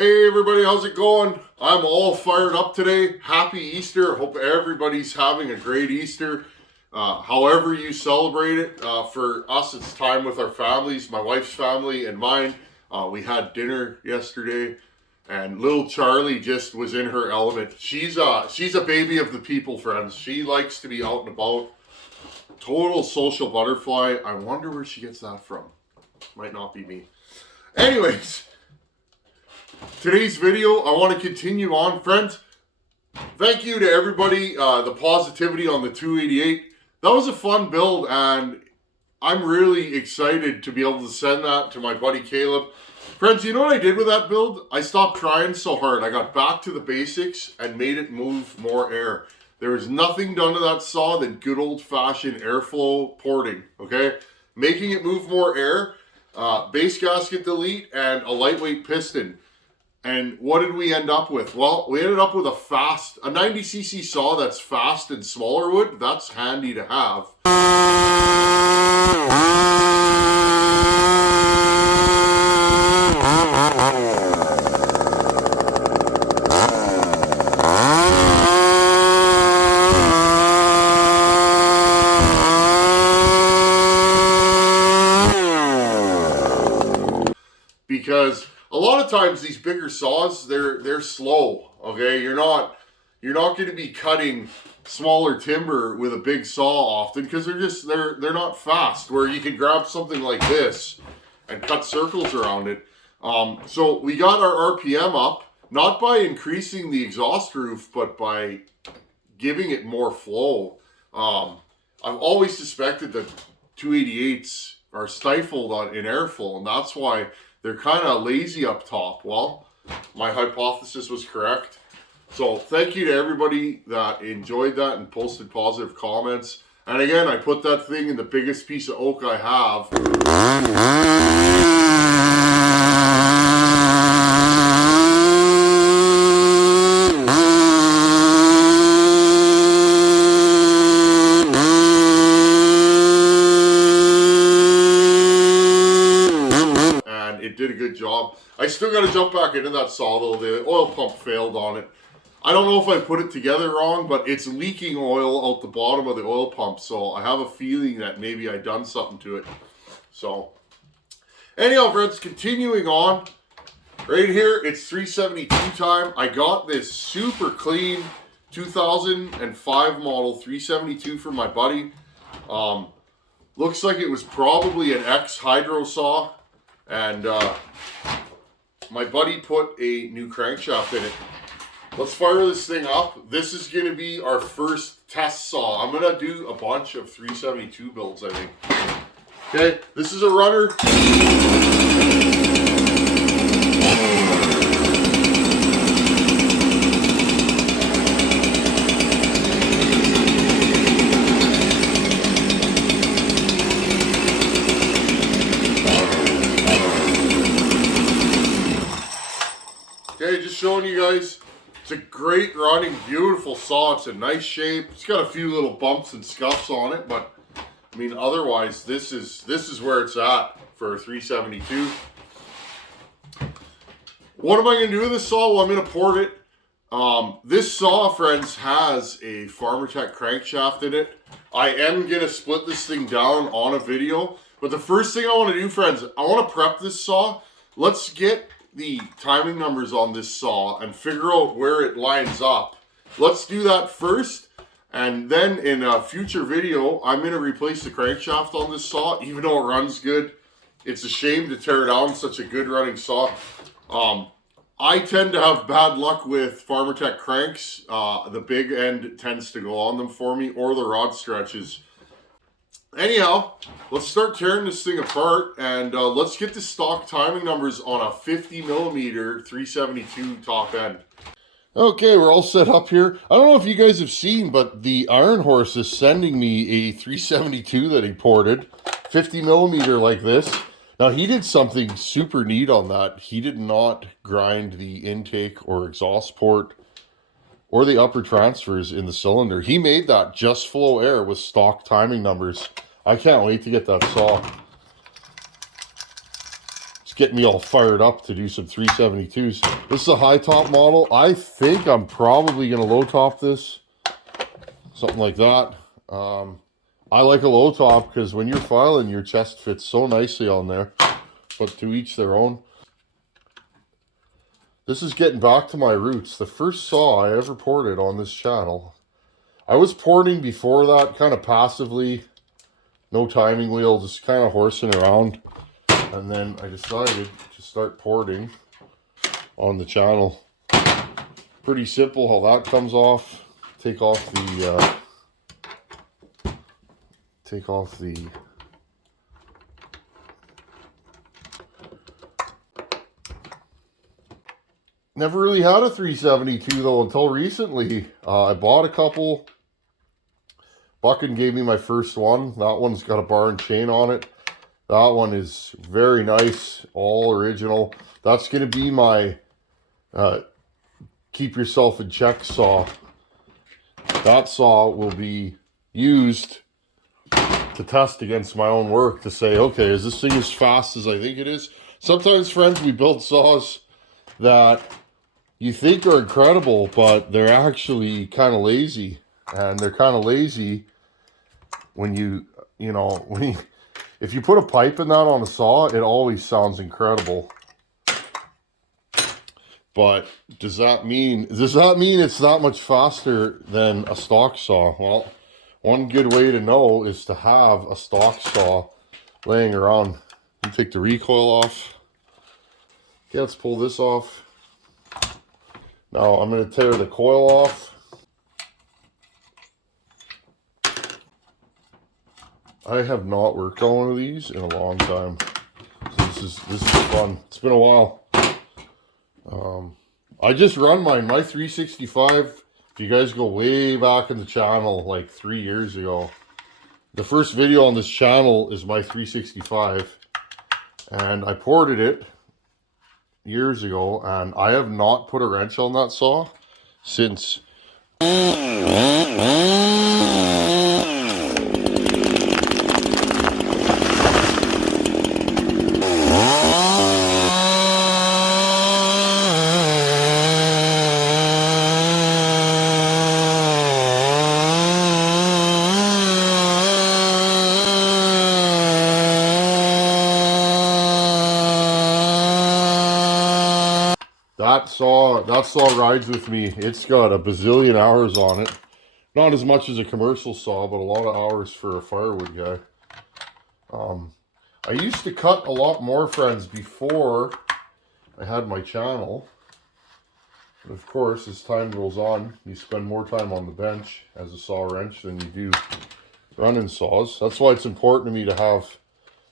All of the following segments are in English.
Hey everybody, how's it going? I'm all fired up today. Happy Easter. Hope everybody's having a great Easter. However you celebrate it. For us, it's time with our families, my wife's family and mine. We had dinner yesterday and little Charlie just was in her element. She's a baby of the people, friends. She likes to be out and about. Total social butterfly. I wonder where she gets that from. Might not be me. Anyways, today's video, I want to continue on, friends. Thank you to everybody, the positivity on the 288. That was a fun build, and I'm really excited to be able to send that to my buddy Caleb. Friends, you know what I did with that build? I stopped trying so hard. I got back to the basics and made it move more air. There was nothing done to that saw than good old-fashioned airflow porting, okay? Making it move more air, base gasket delete, and a lightweight piston. And what did we end up with? Well, we ended up with a 90cc saw that's fast and smaller wood. That's handy to have. Because a lot of times these bigger saws, they're slow, okay? You're not going to be cutting smaller timber with a big saw often because they're not fast, where you can grab something like this and cut circles around it. So we got our RPM up, not by increasing the exhaust roof, but by giving it more flow. I've always suspected that 288s are stifled in airflow, and that's why they're kind of lazy up top. Well, my hypothesis was correct. So thank you to everybody that enjoyed that and posted positive comments. And again, I put that thing in the biggest piece of oak I have. Did a good job. I still got to jump back into that saw though. The oil pump failed on it. I don't know if I put it together wrong, but it's leaking oil out the bottom of the oil pump, so I have a feeling that maybe I done something to it. So anyhow, friends, continuing on. Right here, it's 372 time. I got this super clean 2005 model 372 from my buddy. Looks like it was probably an X hydro saw. And my buddy put a new crankshaft in it. Let's fire this thing up. This is going to be our first test saw. I'm going to do a bunch of 372 builds, I think. Okay, this is a runner. Okay, just showing you guys, it's a great running, beautiful saw. It's a nice shape. It's got a few little bumps and scuffs on it, but I mean, otherwise, this is where it's at for a 372. What am I going to do with this saw? Well, I'm going to port it. This saw, friends, has a FarmerTech crankshaft in it. I am going to split this thing down on a video, but the first thing I want to do, friends, I want to prep this saw. Let's get the timing numbers on this saw and figure out where it lines up. Let's do that first, and then in a future video I'm going to replace the crankshaft on this saw. Even though it runs good, it's a shame to tear down such a good running saw. I tend to have bad luck with FarmerTech cranks. The big end tends to go on them for me, or the rod stretches. Anyhow, let's start tearing this thing apart, and let's get the stock timing numbers on a 50mm 372 top end. Okay, we're all set up here. I don't know if you guys have seen, but the Iron Horse is sending me a 372 that he ported, 50mm like this. Now, he did something super neat on that. He did not grind the intake or exhaust port or the upper transfers in the cylinder. He made that just flow air with stock timing numbers. I can't wait to get that saw. it's getting me all fired up to do some 372s. This is a high top model. I think I'm probably going to low top this. Something like that. I like a low top because when you're filing, your chest fits so nicely on there. But to each their own. This is getting back to my roots. The first saw I ever ported on this channel. I was porting before that, kind of passively. No timing wheel, just kind of horsing around. And then I decided to start porting on the channel. Pretty simple how that comes off. Take off the never really had a 372 though until recently. I bought a couple. Buckin gave me my first one. That one's got a bar and chain on it. That one is very nice, all original. That's going to be my keep yourself in check saw. That saw will be used to test against my own work to say, okay, is this thing as fast as I think it is? Sometimes, friends, we build saws that you think are incredible, but they're actually kind of lazy. And they're kind of lazy when if you put a pipe in that on a saw, it always sounds incredible. But does that mean it's that much faster than a stock saw? Well, one good way to know is to have a stock saw laying around. You take the recoil off. Okay, let's pull this off. Now I'm going to tear the coil off. I have not worked on one of these in a long time. So this is fun. It's been a while. I just run my 365. If you guys go way back in the channel, like 3 years ago, the first video on this channel is my 365, and I ported it years ago, and I have not put a wrench on that saw since. That saw rides with me. It's got a bazillion hours on it. Not as much as a commercial saw, but a lot of hours for a firewood guy. I used to cut a lot more, friends, before I had my channel. But of course, as time goes on, you spend more time on the bench as a saw wrench than you do running saws. That's why it's important to me to have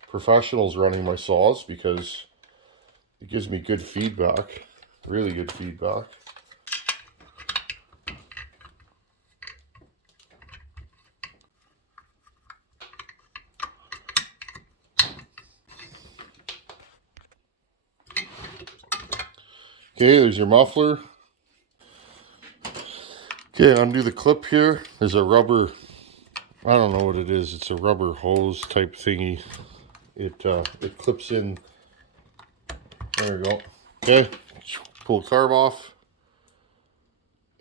professionals running my saws, because it gives me good feedback. Really good feedback. Okay, there's your muffler. Okay, undo the clip here. There's a rubber, I don't know what it is. It's a rubber hose type thingy. It clips in. There we go. Okay. Pull carb off.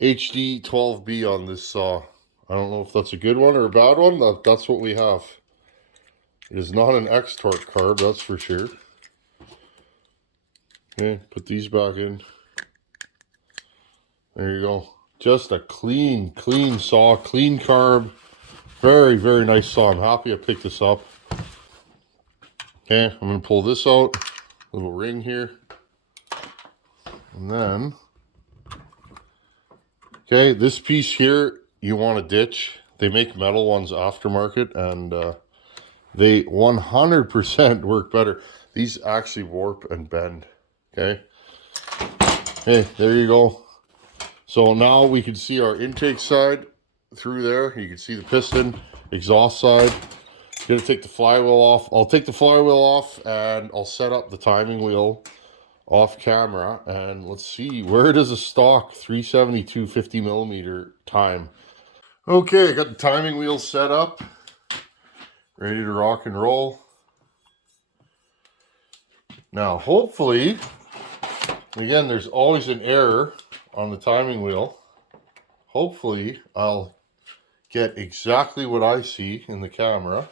HD 12B on this saw. I don't know if that's a good one or a bad one. That's what we have. It is not an X-Torque carb, that's for sure. Okay, put these back in. There you go. Just a clean saw, clean carb. Very, very nice saw. I'm happy I picked this up. Okay, I'm going to pull this out. Little ring here. And then, okay, this piece here, you want to ditch. They make metal ones aftermarket, and they 100% work better. These actually warp and bend, okay? Hey, there you go. So now we can see our intake side through there. You can see the piston, exhaust side. Gonna take the flywheel off. I'll take the flywheel off, and I'll set up the timing wheel off camera, and let's see, where does a stock 372 50mm time? Okay, I got the timing wheel set up, ready to rock and roll. Now, hopefully, again, there's always an error on the timing wheel. Hopefully, I'll get exactly what I see in the camera.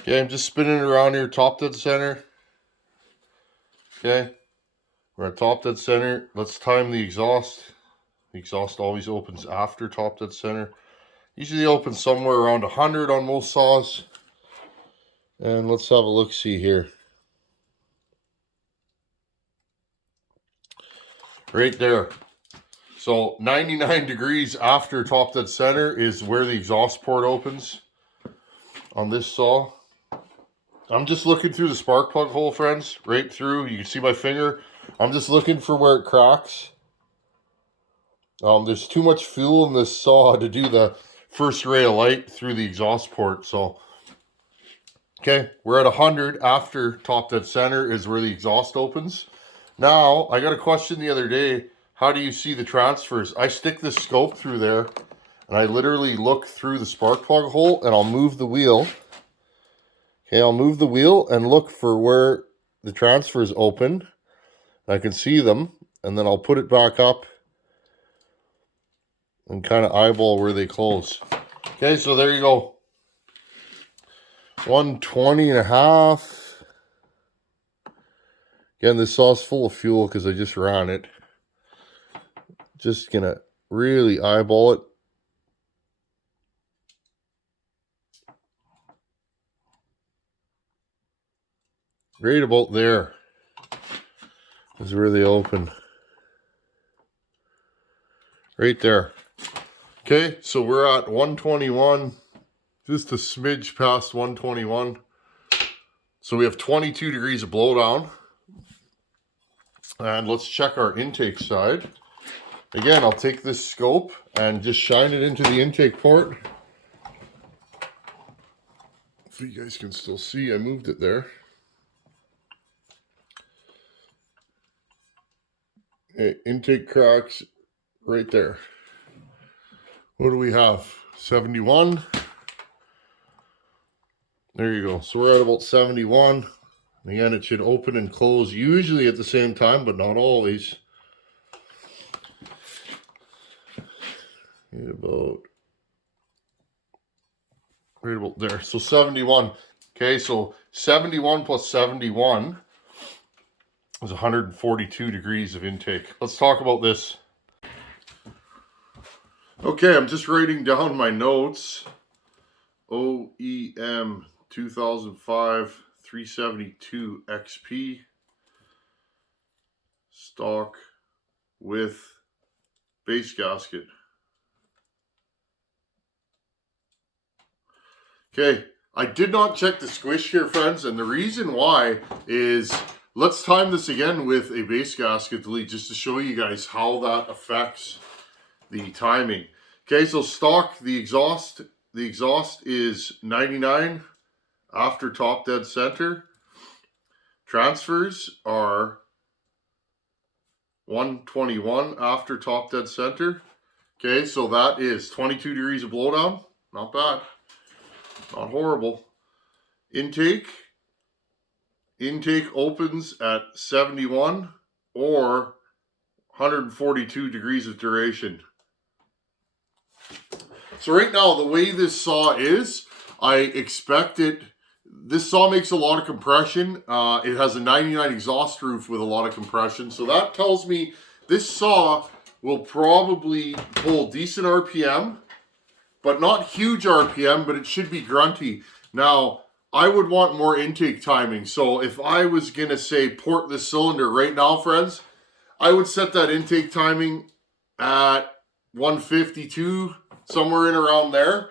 Okay, I'm just spinning it around here, top dead center. Okay, we're at top dead center. Let's time the exhaust. The exhaust always opens after top dead center. Usually opens somewhere around 100 on most saws. And let's have a look-see here. Right there. So 99 degrees after top dead center is where the exhaust port opens on this saw. I'm just looking through the spark plug hole, friends, right through. You can see my finger. I'm just looking for where it cracks. There's too much fuel in this saw to do the first ray of light through the exhaust port. So, okay, we're at 100 after top dead center is where the exhaust opens. Now, I got a question the other day. How do you see the transfers? I stick this scope through there, and I literally look through the spark plug hole, and I'll move the wheel. Okay, I'll move the wheel and look for where the transfers open. I can see them, and then I'll put it back up and kind of eyeball where they close. Okay, so there you go. 120 and a half. Again, this saw's full of fuel because I just ran it. Just gonna really eyeball it. Right about there is where they open. Right there. Okay, so we're at 121. Just a smidge past 121. So we have 22 degrees of blowdown. And let's check our intake side. Again, I'll take this scope and just shine it into the intake port. If you guys can still see, I moved it there. Okay, intake cracks right there. What do we have? 71. There you go. So we're at about 71. Again, it should open and close usually at the same time, but not always. Right about there. So 71. Okay, so 71 plus 71 is 142 degrees of intake. Let's talk about this. Okay, I'm just writing down my notes. OEM 2005 372 XP stock with base gasket. Okay, I did not check the squish here, friends, and the reason why is, let's time this again with a base gasket delete just to show you guys how that affects the timing. Okay, so stock, the exhaust is 99 after top dead center. Transfers are 121 after top dead center. Okay, so that is 22 degrees of blowdown. Not bad. Not horrible. Intake opens at 71 or 142 degrees of duration. So right now, the way this saw is, I expect it, this saw makes a lot of compression. It has a 99 exhaust roof with a lot of compression. So that tells me this saw will probably pull decent RPM, but not huge RPM, but it should be grunty. Now, I would want more intake timing. So if I was gonna say port this cylinder right now, friends, I would set that intake timing at 152, somewhere in around there.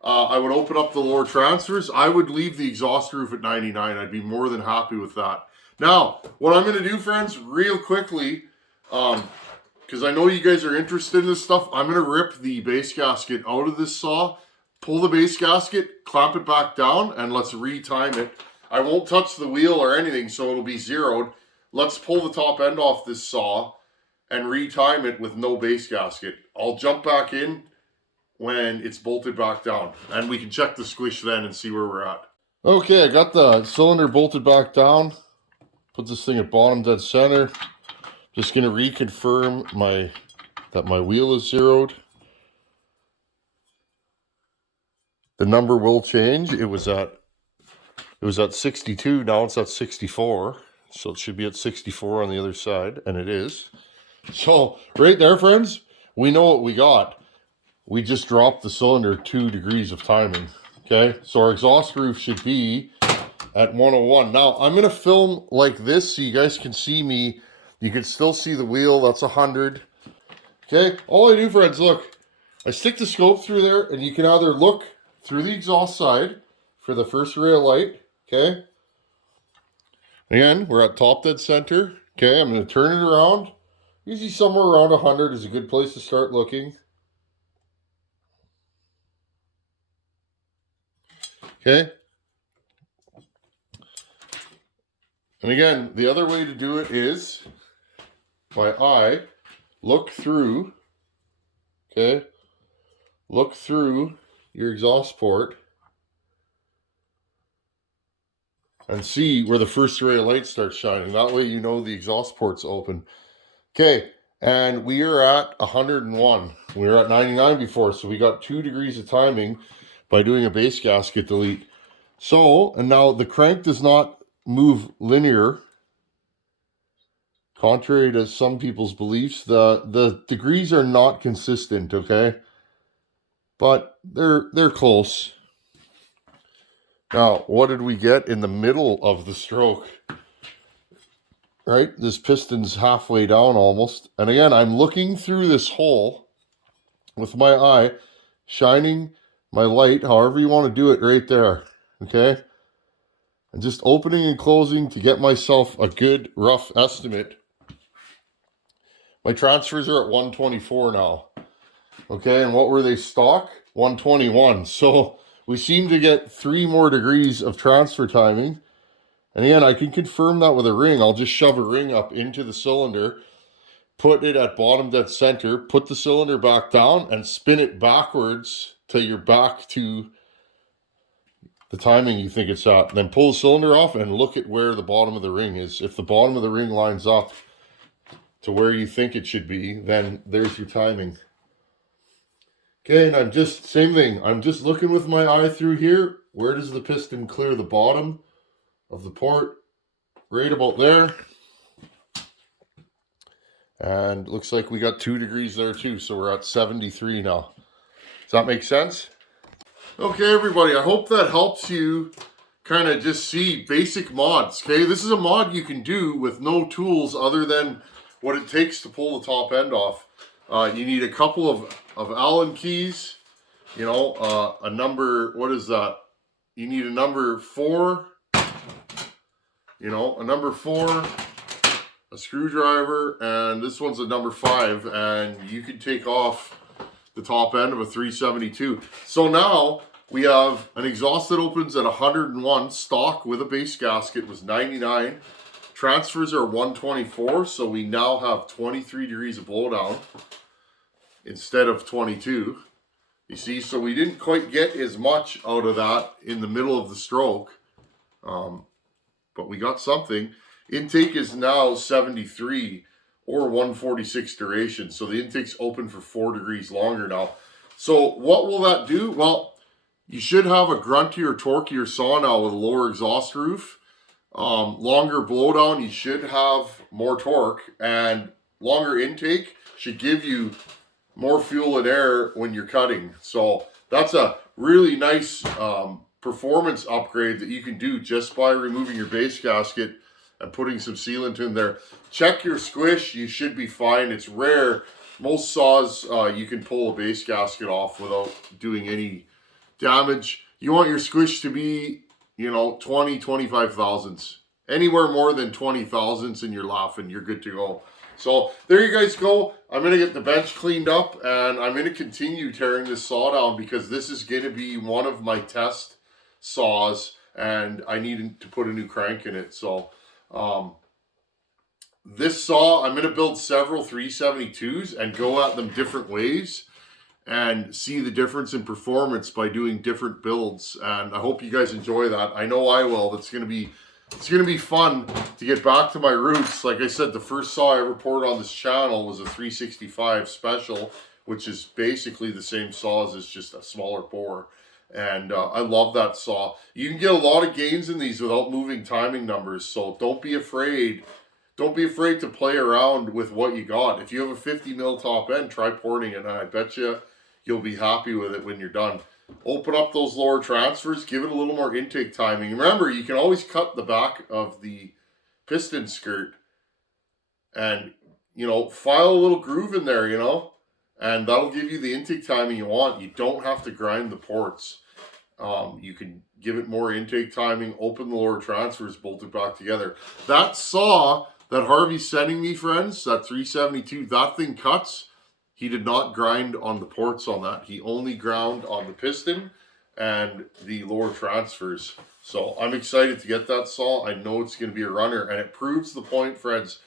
I would open up the lower transfers. I would leave the exhaust roof at 99. I'd be more than happy with that. Now, what I'm gonna do, friends, real quickly, because I know you guys are interested in this stuff, I'm gonna rip the base gasket out of this saw, pull the base gasket, clamp it back down, and let's retime it. I won't touch the wheel or anything, so it'll be zeroed. Let's pull the top end off this saw and retime it with no base gasket. I'll jump back in when it's bolted back down, and we can check the squish then and see where we're at. Okay, I got the cylinder bolted back down. Put this thing at bottom dead center. Just gonna reconfirm that my wheel is zeroed. The number will change. It was at 62, now it's at 64. So it should be at 64 on the other side, and it is. So right there, friends, we know what we got. We just dropped the cylinder 2 degrees of timing. Okay, so our exhaust roof should be at 101. Now I'm gonna film like this so you guys can see me. You can still see the wheel. That's 100. Okay, all I do, friends, look, I stick the scope through there, and you can either look through the exhaust side for the first ray of light. Okay, again, we're at top dead center. Okay, I'm going to turn it around. Usually somewhere around 100 is a good place to start looking. Okay, and again, the other way to do it is by eye, look through. Okay, look through your exhaust port and see where the first ray of light starts shining. That way you know the exhaust port's open. Okay, and we are at 101. We were at 99 before, so we got 2 degrees of timing by doing a base gasket delete. So, and now the crank does not move linear. Contrary to some people's beliefs, the degrees are not consistent, okay? But they're close. Now, what did we get in the middle of the stroke? Right? This piston's halfway down almost. And again, I'm looking through this hole with my eye, shining my light, however you want to do it, right there. Okay? And just opening and closing to get myself a good rough estimate. My transfers are at 124 now. Okay, and what were they stock? 121. So we seem to get 3 more degrees of transfer timing. And again, I can confirm that with a ring. I'll just shove a ring up into the cylinder, put it at bottom dead center, put the cylinder back down, and spin it backwards till you're back to the timing you think it's at. Then pull the cylinder off and look at where the bottom of the ring is. If the bottom of the ring lines up to where you think it should be, then there's your timing. Okay, and I'm just, same thing. I'm just looking with my eye through here. Where does the piston clear the bottom of the port? Right about there. And looks like we got 2 degrees there too, so we're at 73 now. Does that make sense? Okay, everybody, I hope that helps you kind of just see basic mods, okay? This is a mod you can do with no tools other than what it takes to pull the top end off. You need a couple of Allen keys, you know, a number, what is that? You need a number 4, you know, a number 4, a screwdriver, and this one's a number 5, and you can take off the top end of a 372. So now we have an exhaust that opens at 101, stock with a base gasket was 99. Transfers are 124, so we now have 23 degrees of blowdown instead of 22. You see, so we didn't quite get as much out of that in the middle of the stroke, but we got something. Intake is now 73 or 146 duration, so the intake's open for 4 degrees longer now. So what will that do? Well, you should have a gruntier, torquier saw now with a lower exhaust roof. Longer blowdown, you should have more torque, and longer intake should give you more fuel and air when you're cutting. So that's a really nice performance upgrade that you can do just by removing your base gasket and putting some sealant in there. Check your squish, you should be fine. It's rare. Most saws, you can pull a base gasket off without doing any damage. You want your squish to be, you know, 20, 25 thousandths. Anywhere more than 20 thousandths and you're laughing, you're good to go. So there you guys go. I'm going to get the bench cleaned up and I'm going to continue tearing this saw down because this is going to be one of my test saws and I need to put a new crank in it. So this saw, I'm going to build several 372s and go at them different ways and see the difference in performance by doing different builds. And I hope you guys enjoy that. I know I will. It's gonna be fun to get back to my roots. Like I said, the first saw I ever poured on this channel was a 365 special, which is basically the same saw as just a smaller bore. And I love that saw. You can get a lot of gains in these without moving timing numbers, so don't be afraid. Don't be afraid to play around with what you got. If you have a 50 mil top end, try porting it, and I bet you'll be happy with it when you're done. Open up those lower transfers, give it a little more intake timing. Remember, you can always cut the back of the piston skirt and, file a little groove in there, and that'll give you the intake timing you want. You don't have to grind the ports. You can give it more intake timing, open the lower transfers, bolt it back together. That saw that Harvey's sending me, friends, that 372, that thing cuts. He did not grind on the ports on that. He only ground on the piston and the lower transfers. So I'm excited to get that saw. I know it's going to be a runner, and it proves the point, friends.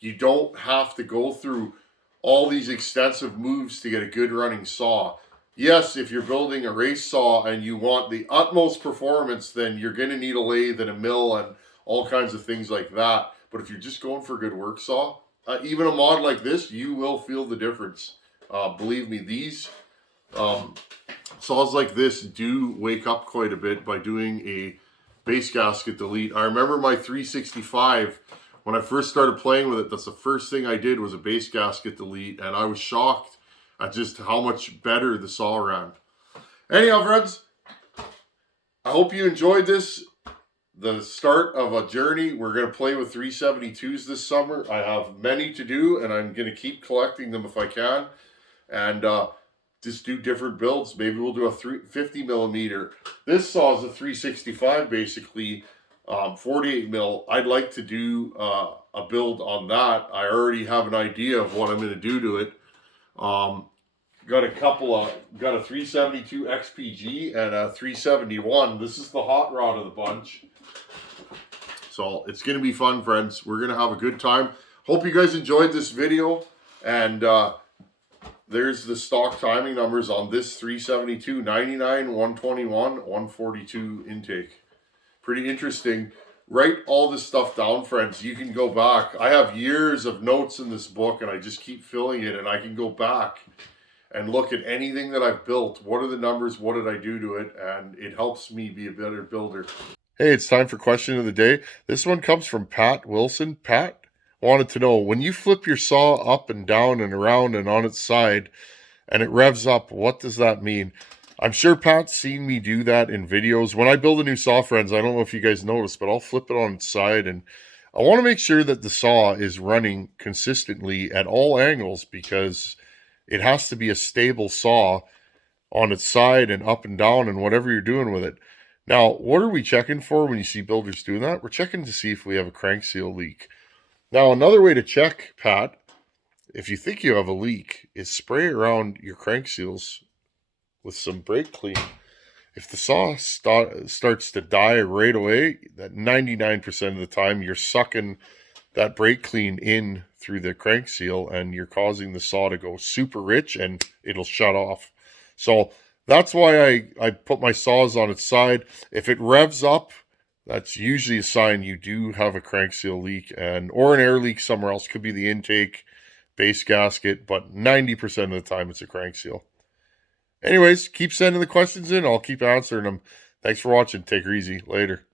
You don't have to go through all these extensive moves to get a good running saw. Yes, if you're building a race saw and you want the utmost performance, then you're going to need a lathe and a mill and all kinds of things like that. But if you're just going for a good work saw, even a mod like this, you will feel the difference. Believe me, these saws like this do wake up quite a bit by doing a base gasket delete. I remember my 365, when I first started playing with it, that's the first thing I did was a base gasket delete, and I was shocked at just how much better the saw ran. Anyhow, friends, I hope you enjoyed this. The start of a journey. We're going to play with 372s this summer. I have many to do, and I'm going to keep collecting them if I can. And just do different builds. Maybe we'll do a 50 millimeter. This saw is a 365, basically, 48 mil. I'd like to do a build on that. I already have an idea of what I'm going to do to it. Got a 372 XPG and a 371. This is the hot rod of the bunch. So it's going to be fun, friends. We're going to have a good time. Hope you guys enjoyed this video. And there's the stock timing numbers on this 372, 99, 121, 142 intake. Pretty interesting. Write all this stuff down, friends. You can go back. I have years of notes in this book, and I just keep filling it. And I can go back and look at anything that I've built. What are the numbers? What did I do to it? And it helps me be a better builder. Hey, it's time for question of the day. This one comes from Pat Wilson. Pat wanted to know, when you flip your saw up and down and around and on its side and it revs up, what does that mean? I'm sure Pat's seen me do that in videos. When I build a new saw, friends, I don't know if you guys noticed, but I'll flip it on its side, and I want to make sure that the saw is running consistently at all angles, because it has to be a stable saw on its side and up and down and whatever you're doing with it. Now, what are we checking for when you see builders doing that? We're checking to see if we have a crank seal leak. Now, another way to check, Pat, if you think you have a leak, is spray around your crank seals with some brake clean. If the saw starts to die right away, that 99% of the time you're sucking that brake clean in through the crank seal and you're causing the saw to go super rich and it'll shut off. So that's why I put my saws on its side. If it revs up, that's usually a sign you do have a crank seal leak or an air leak somewhere else. Could be the intake, base gasket, but 90% of the time it's a crank seal. Anyways, keep sending the questions in. I'll keep answering them. Thanks for watching. Take her easy. Later.